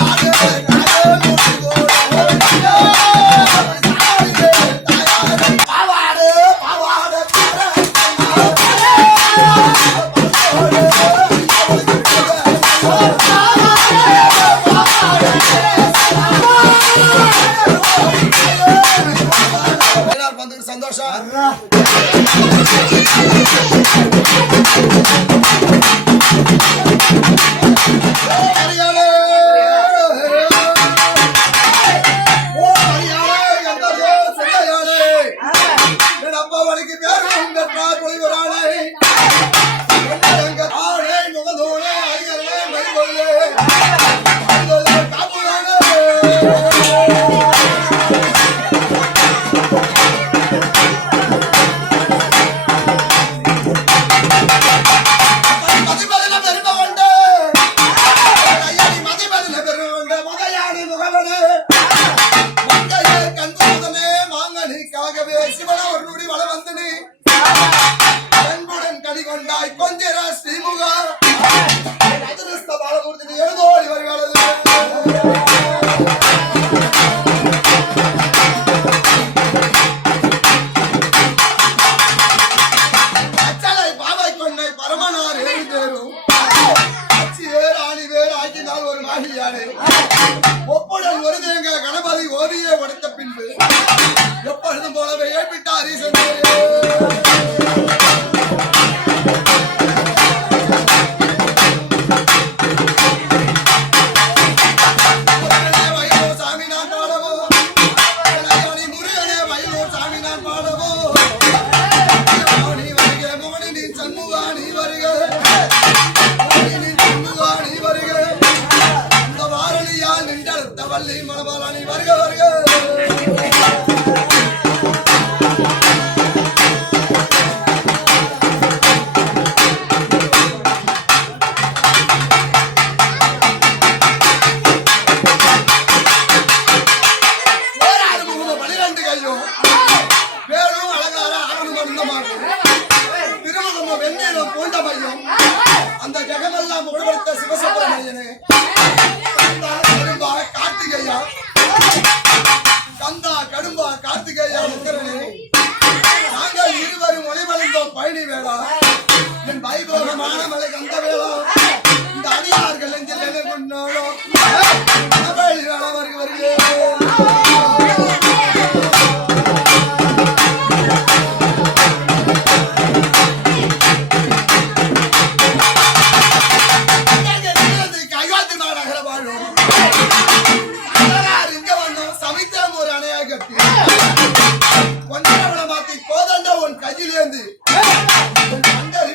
Yeah, மானமலை கந்த வேளோ இந்த அடியார்கள் நெஞ்சில் கொண்டாலோ வருகிறது ஒன்றரை மாத்தி போதன்ற உன் கையிலேந்து. கண்டறி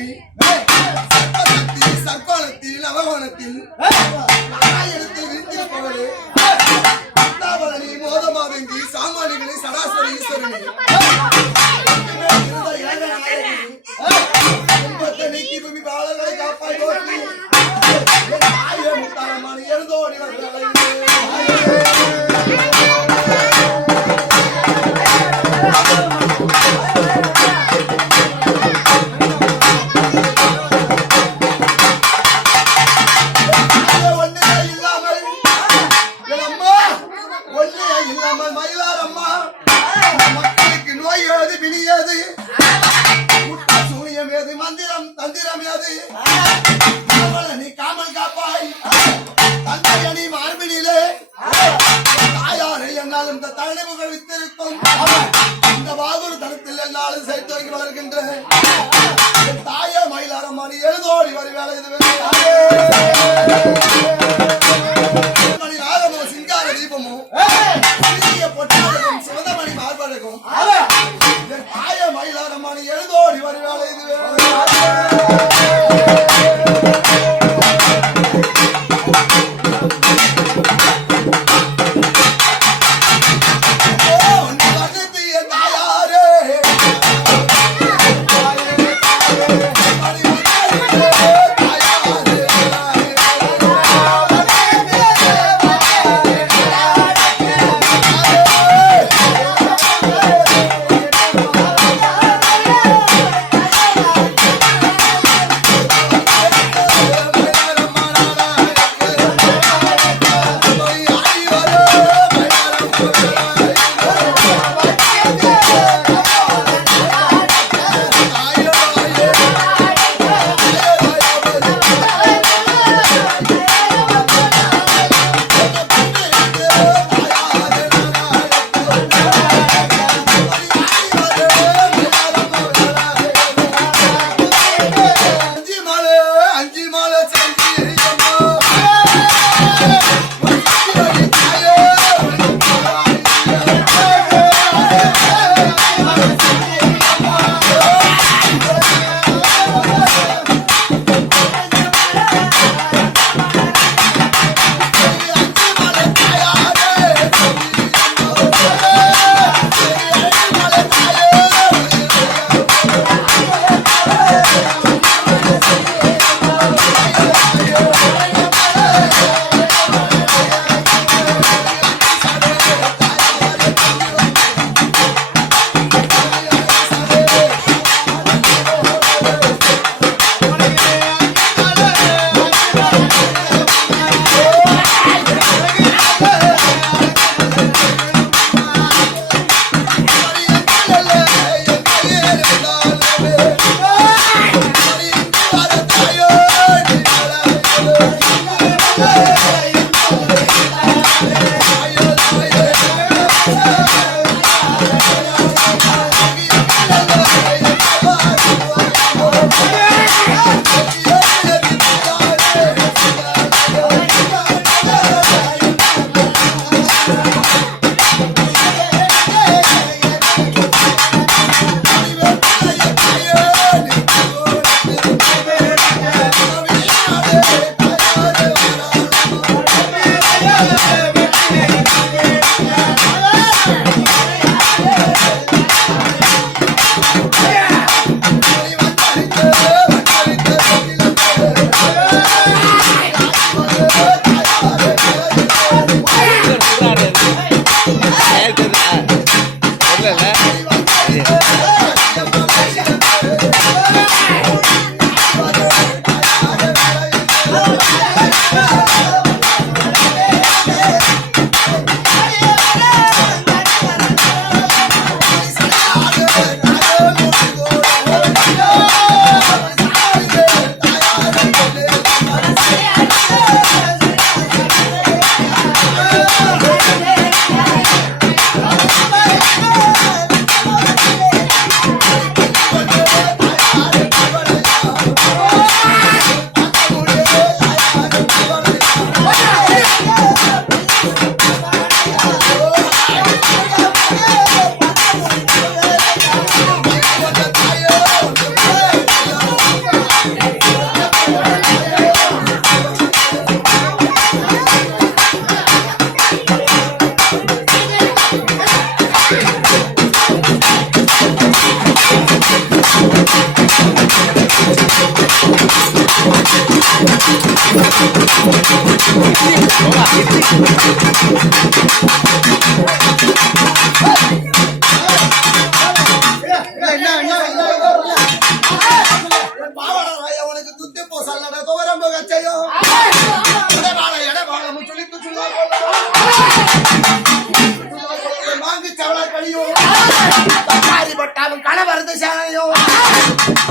சக்கரவர்த்தி சக்கரவர்த்தி சர்க்கோணத்தில் அவகோணத்தில் எடுத்து விரித்திருப்பவளே பத்மாவரணி சராசரி ஈஸ்வரனே நீக்கி என்ற தலைமுகள் வித்திருக்கும். இந்த வாதூர் தரத்தில் எல்லாரும் சேர்த்து வைக்க வருகின்ற. தாயா மயிலாரம்மானி எழுதோடி வரி வேலை இது மணி ராகமும் சிங்கார தீபமும் பொட்டாளமும் சிவந்தமணி மார்பழகும். தாயா மயிலாரம்மானி எழுதோடி வரி வேலை இது வேலை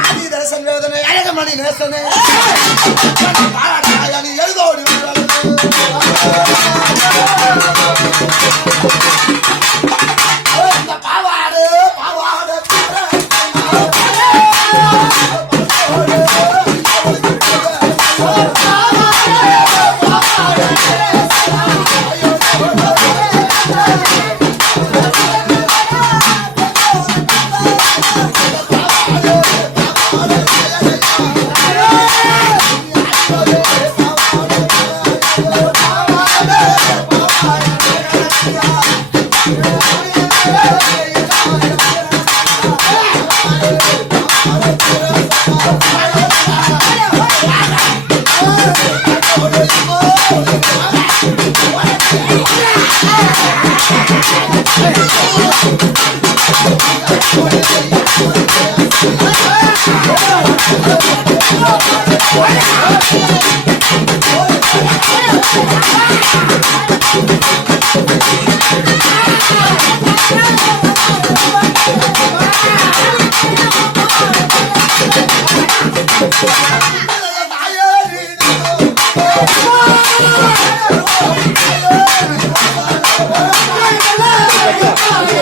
ஆதி தரிசன் வேதனை அழகமணி நேசனே பாவாடை எழுதோடி Oh, my God. யாரு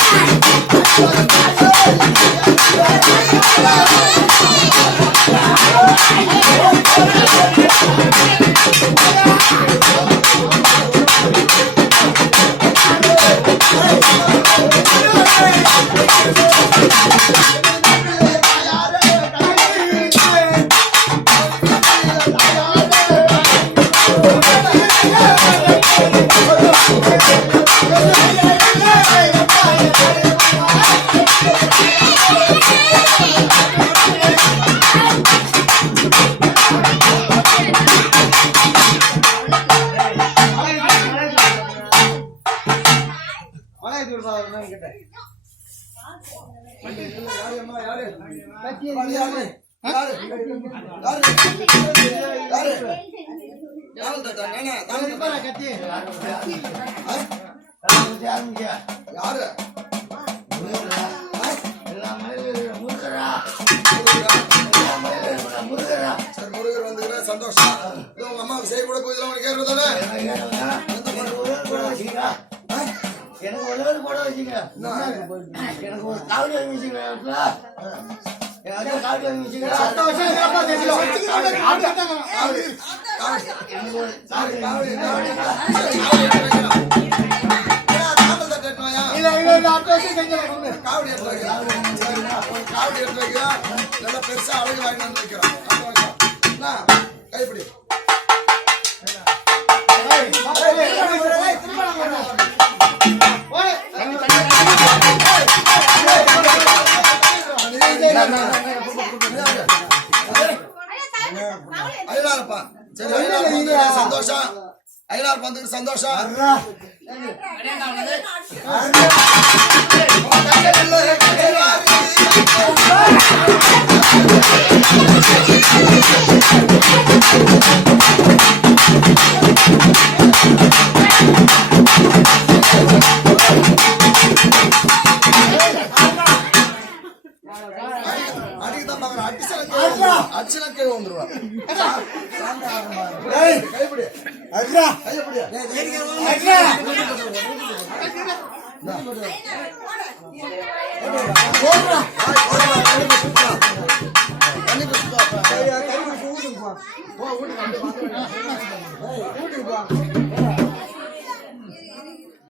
சரி முருகர் சந்தோஷம் உங்க அம்மாவுக்கு செய்யக்கூட பூஜை உனக்கு ஏறுதானே எனக்கு ஒரு கூட வச்சுக்க எனக்கு ஒரு காவடி வச்சுக்கலாம் நல்லா பெருசா அழகு வாங்கிட்டு வந்து வைக்கிறோம். கைப்பிடி. ஐயனாரப்பா. சரி, ஐயனார் சந்தோஷம் ஐயனார் வந்துருக்கு சந்தோஷம் அடிக்கதான் பாக்குறேன் அடிச்சனா அடிச்சனா கீழே வந்துருவா கைப்பிடி கைப்பிடி தண்ணி குடிச்சுப்பா